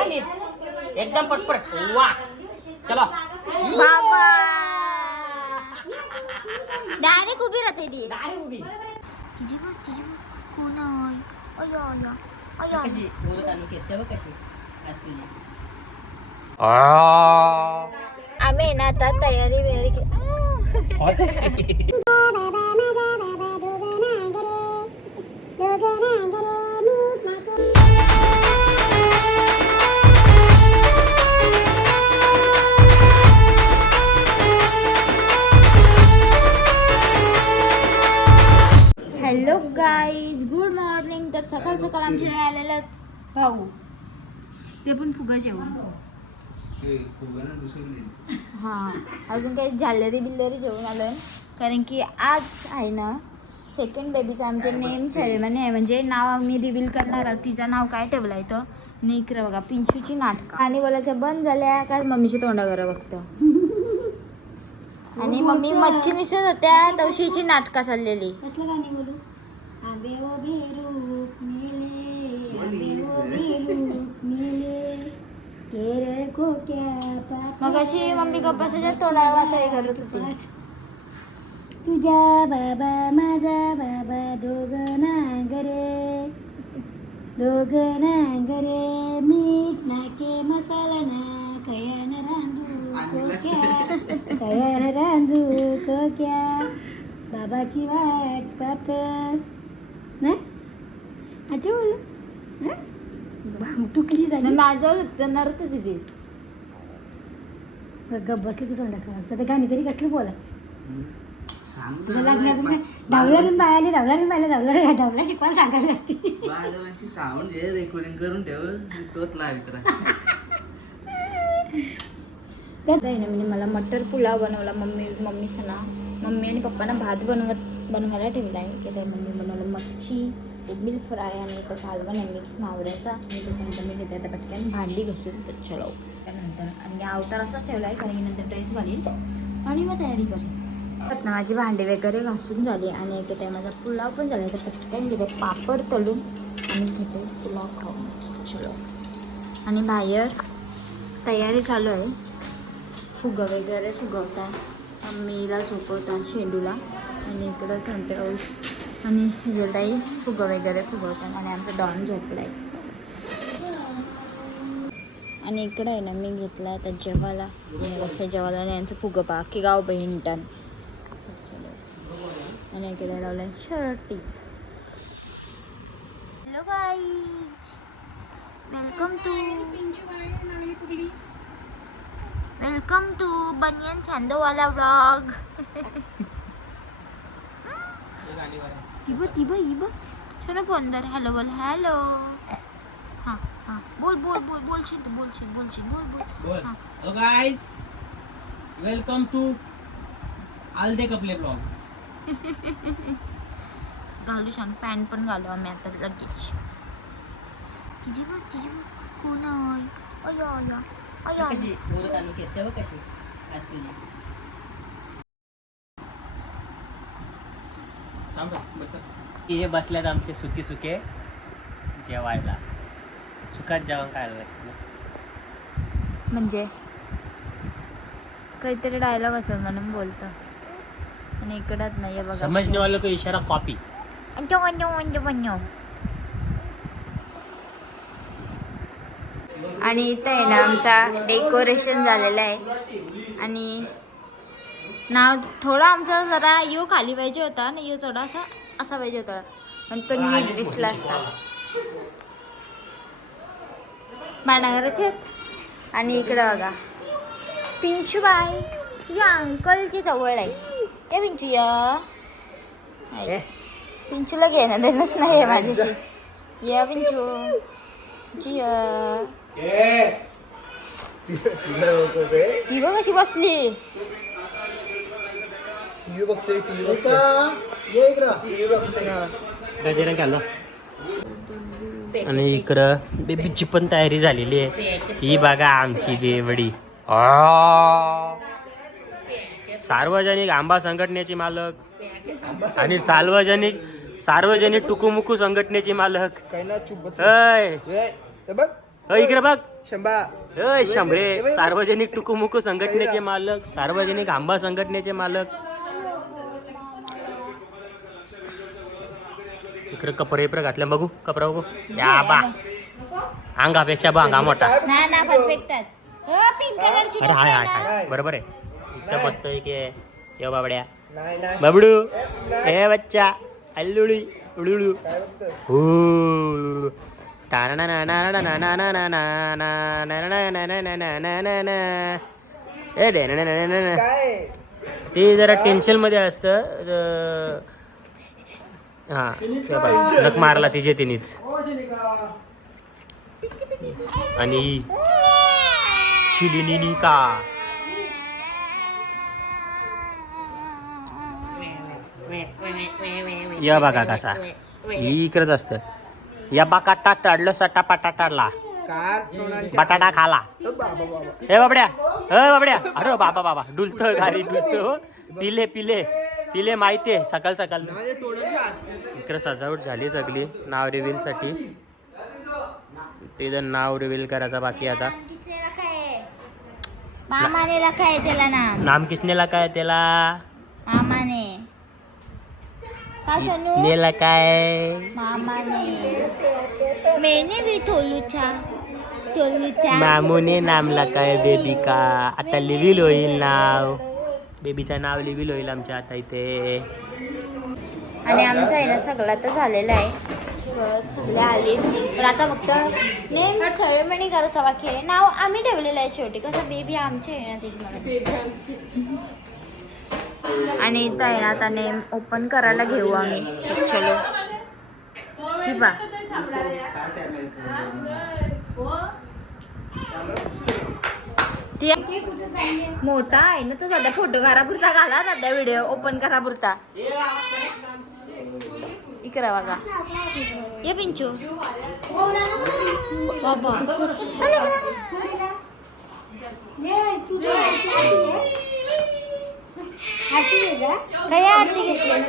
हा नीट? एकदम पटपट. वा. चलो. बाबा. डायरेक्ट उभी राहते ती. नाही उभी. तिची बघ तिची बघ. कोण आहे? अयो अयो अयो कशी बोलत आली केसते बघ कशी. आज तुझी. आम्ही ना आता तयारी बियारी हॅलो सकाळ सकाळ आमच्या इथे आलेला भाऊ. ते पण फुगा जेवण. हा. अजून काही जाल्लरी बिल्लरी जेवून आलं कारण की आज आहे ना सेकंड बेबीचं आमचे नेम सेरेमनी आहे. म्हणजे नाव आम्ही रिव्हील करणार आहोत. तिचं नाव काय ठेवलं आहे तर निकरं बघा पिंशूची नाटकं. आणि बोलायच्या बंद झाल्या का मम्मीची तोंडा करा बघतं. आणि मम्मी मच्छी निसत होत्या तवशीची नाटकं चाललेली. कसलं गाणी बोलू? मग अशी मम्मी गप्पाच्या तोंडाला वासाई करत होती. तुझ्या बाबा माझा बाबा दोघं नांगरे. दोघं नांगरे मीठ नाके मसाला ना कयान रांधू कोक्या. कयान रांधू कोक्या. बाबाची वाट पाहत अच्छा बोल टुकली झाली. माझं नरत दिदी गप बसली की तोंडा तर ते गाणी तरी कसली बोलायचं? लग्नात बायाले बायला धावल्या शिकवायला सांगायला लागते. बाजारांशी साऊंड जे रेकॉर्डिंग करून ठेव. मी तोच लावित राहा त्यात आहे ना म्हणजे मला मटर पुलाव बनवला. मम्मी मम्मी सणा. मम्मी आणि पप्पांना भात बनवत बनवायला ठेवला आहे की त्या मम्मी बनवलं मच्छी. उबिल फ्राय आणि एक कालवण आहे मिक्स मावऱ्याचा आणि त्याच्यानंतर मी घेते आता पटकन. भांडी घासून तर चलो. त्यानंतर आणि अवतार असाच ठेवला आहे कारण की नंतर ड्रेस घालीन. आणि मग तयारी करेन. ना माझी भांडी वगैरे घासून झाली आणि एक त्या माझा पुलाव पण झाला. तर पटकन घेते पापड तळून आणि घेते पुलाव खाऊन. चलो. आणि बाहेर तयारी चालू आहे. फुगं वगैरे फुगवतात. मम्मीला झोपवतात शेंडूला. आणि इकडं संत्रा आणि सुजलताई फुगं वगैरे फुगवतात आणि आमचा डॉन झोपला आहे आणि इकडं आहे ना मी घेतला आहे जेवायला. आणि कसं जेवाला आणि यांचं फुगं पा की गाव बहिणटन. आणि इकडे लावलं शर्टी. Hello guys welcome to welcome to बनियन छांदोवाला ब्लॉग तिब तिब इब चलो फ़ोन दर हॅलो बोल। हॅलो हाँ हाँ। बोल बोल बोल। बोलशील तू बोलशील बोलशील बोल बोल बोल। हा. हॅलो गाईज वेलकम टू आलदे कपले ब्लॉग घालू सांग पॅन्ट पण घालू आम्ही आता लगेच। तिची बघ तिची बघ कोण आहे? अयो अयो अयो कशी? बोलत आली केसते बघ कशी? आज हे बसल्यात आमचे सुके सुके जेवायला. सुखात जेवण काय म्हणजे? काहीतरी डायलॉग असेल म्हणून बोलतो. आणि इकडंच नाही आहे बघा. समजने वाले को इशारा कॉपी अंजो अंजो अंजो अंजो आणि इथं आहे ना आमचा डेकोरेशन झालेलं आहे. आणि नाव थोडा आमचा जरा यो खाली पाहिजे होता आणि यो थोडा असा असा पाहिजे होता. पण तो नीट दिसला असता. मानागराचे आहेत? आणि इकडं बघा. पिंचूबाई तुझ्या अंकलची जवळ आहे. ए पिंचू या. पिंचूला घेणं देणंच नाही आहे माझ्याशी. या पिंचू. जिया ती बघ कशी बसली. घाला आणि इकडं बेबीची पण तयारी झालेली आहे. ही बघा आमची देवडी. सार्वजनिक आंबा संघटनेचे मालक. आणि सार्वजनिक सार्वजनिक टुकुमुकू संघटनेचे मालक. हे इकडे बघ. शंभा. अय शंभरे. सार्वजनिक टुकुमुकू संघटनेचे मालक सार्वजनिक आंबा संघटनेचे मालक. इकडे कपडे इकडे घातल्या बघू कपडा बघू. या बा. अंगापेक्षा बा अंगा मोठा. ना ना हो पिंक कलरची अरे हाय हाय हाय. बरोबर आहे. इथं मस्त की यो बाबड्या. नाही नाही. बबडू. ए बच्चा. अल्लुळी. उडुळू हो. ए दे काय? ते जरा टेन्शनमध्ये असतं हा नख मारला तिचे तिनेच आणि चिलिनी का? या बघा कसा. इकडंच असत. या बाका टाळलं सटा पाटा टाळला बटाटा खाला. हे बाबड्या हे बाबड्या. अरे बाबा बाबा डुलत गाडी डुलत हो. पिले. पिले पिले माहितीये सकाळ सकाळ. इकडे सजावट झाली सगळी नाव रिव्हील साठी. ते नाव रिव्हील करायचं बाकी आता. काय आहे? आहे त्याला नाम. नाम किसनेला काय त्याला? मामाने. नेला काय? मामाने. मैंने भी मामूने नामला काय बेबी का आता लिव्हिल होईल नाव. बेबीचं नाव लिव्हिल होईल आमच्या आता इथे. आणि आमचं आहे ना सगळं तर झालेलं आहे. सगळे आले. पण आता फक्त नेम सेरेमनी करायचा बाकी आहे नाव आम्ही ठेवलेलं आहे शेवटी. कसं बेबी आमचे आहे ना ते म्हणून आणि इथं आहे ना आता नेम ओपन करायला घेऊ आम्ही. चलो. ही बा. ती मोठा आहे ना तो सध्या फोटो करा पुरता घाला सध्या व्हिडिओ ओपन करा पुरता इकडे बघा. ये पिंचू. बाबा. काय आरती घेतली?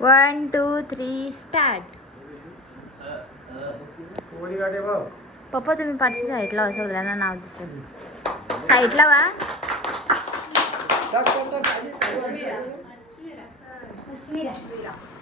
वन टू थ्री स्टार्ट पप्पा तुम्ही पाठची साईडला वा सगळ्यांना नाव दिसत. साईडला वा.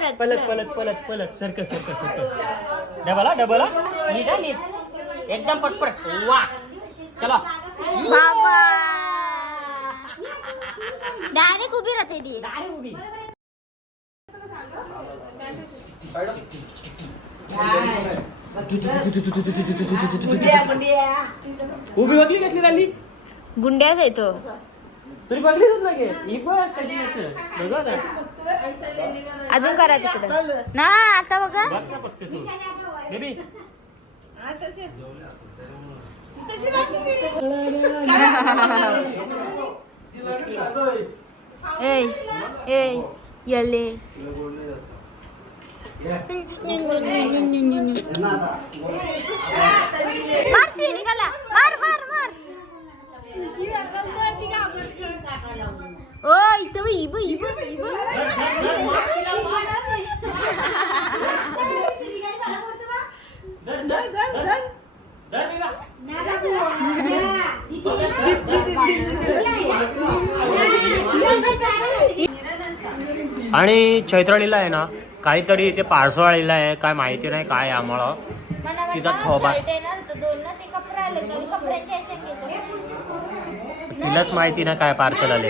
परत पलट पलट पलट पलट. सरक सरक सरक डबल डबल. हा नीट हा नीट एकदम पटपट. वा. चला. बाबा. डायरेक्ट उभी राहते ती. काय उभी. उभी बघली कसली झाली गुंड्याच येतो तरी बघलीच ना गे ही बघ कशी येते. बघा. ना अजून करा तिकडं. ना आता बघा. बघ ना फक्त तू. बेबी. ए ए यले. मार निघाला मार मार मार. ओ इथं बघ, इब इब इब. आणि चैत्रालीला आहे ना काहीतरी इथे पार्सल आलेलं आहे काय माहिती नाही काय आम्हाला तिचा थोबा. तिलाच माहिती ना काय पार्सल आले.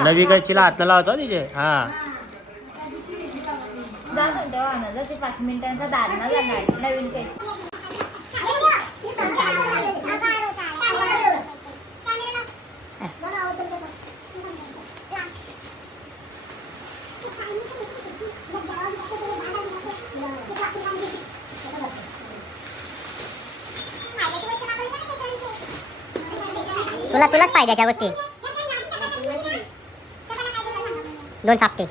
नवी कैचीला हात लावतो तिचे. हा. पाच मिनिटांचा दालना नवीन काही. तुला तुलाच पाहिजे त्या गोष्टी. दोन थापटे.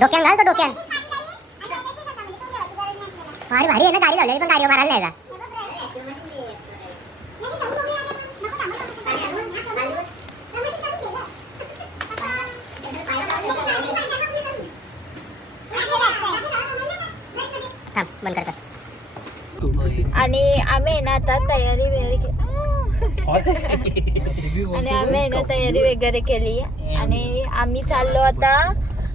डोक्यान घाल तो डोक्यान गाडी भारी. आहे ना गाडी लावली पण गाडी मारायला नाही का थांब बंद करतो आणि आम्ही आहे ना आता तयारी वगैरे के- आणि आम्ही आहे ना तयारी वगैरे केली आणि आम्ही चाललो आता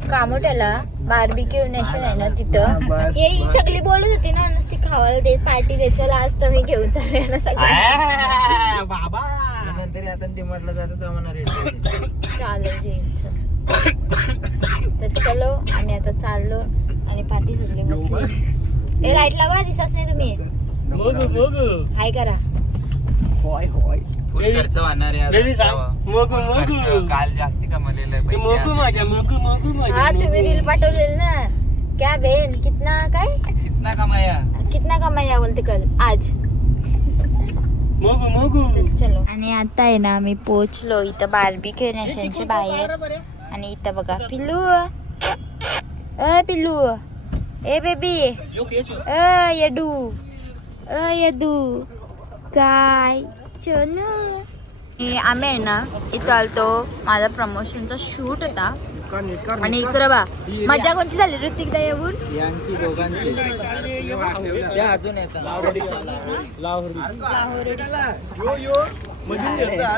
कामोट्याला. बार्बिक्यू नेशन आहे ना तिथं. हे सगळी बोलत होती ना नुसती खावायला दे पार्टी दे चला आज तर मी घेऊन चालले ना सगळं. बाबा. नंतर आता डिमांडला जातो तेव्हा म्हणा रेट चालेल चल. तर चलो आम्ही आता चाललो आणि पार्टी सगळी बसली. ए लाइट लावा दिसत नाही तुम्ही. मोगू मोगू हाय करा. होय होय. फुल खर्च वाहणार आहे बेबी आता. सांग. मोगू मोगू. खर्च काल जास्ती कमवलेलं आहे? पैसे मोगू माझ्या मोगू मोगू हा माझ्या तुम्ही रील पाठवलेली ना. क्या बेन कितना काय? कितना कमाया? कितना कमाया बोलते कल? आज. मोगू मोगू. तर चलो. आणि आता आहे ना आम्ही पोहोचलो इथं बार्बिक्यू नेशनच्या बाहेर. आणि इथं बघा पिल्लू. अ पिल्लू. ए बेबी अ यडू. अ यदू काय चनू आणि आम्ही आहे ना इथं आलतो माझा प्रमोशनचा शूट होता आणि इकडं बा मजा कोणती झाली ऋतिकदा येऊन यांची दोघांची त्या अजून येतात लाहोरी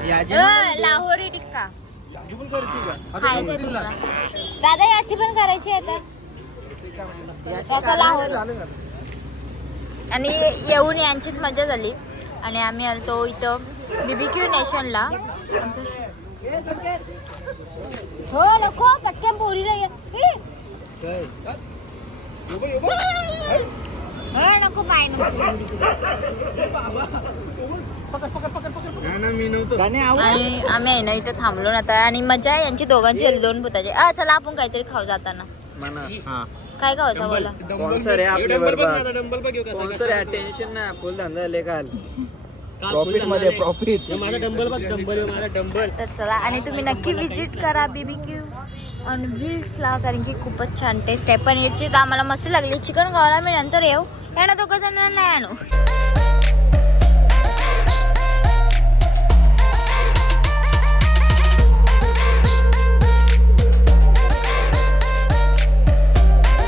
याची अ, लाहोरी टिक्का खायचंय तुला दादा याची पण करायची आहे आता याचा लाहोर आणि येऊन यांचीच मजा झाली. आणि आम्ही आलतो इथं बीबीक्यू नेशनला. आमचं शू- हो नको पटकन पोरीला! हो नको पाय आणि आम्ही आहे ना इथं थांबलो ना आता. आणि मजा आहे यांची दोघांची दोन भूताची. चला आपण काहीतरी खाऊ जाताना. हा. काय खायचं बोला. स्पॉन्सर आहे आपले बरोबर स्पॉन्सर आहे टेन्शन नाही. फुल धंदा आले काल. प्रॉफिटमध्ये प्रॉफिट माझा डंबल बघ डंबल माझा डंबल. तर चला आणि तुम्ही नक्की विजिट करा बीबीक्यू ऑन व्हील्सला कारण की खूपच छान टेस्ट आहे. पनीरची तर आम्हाला मस्त लागली. चिकन खावायला मी नंतर येऊ. यांना दोघं जण नाही आणू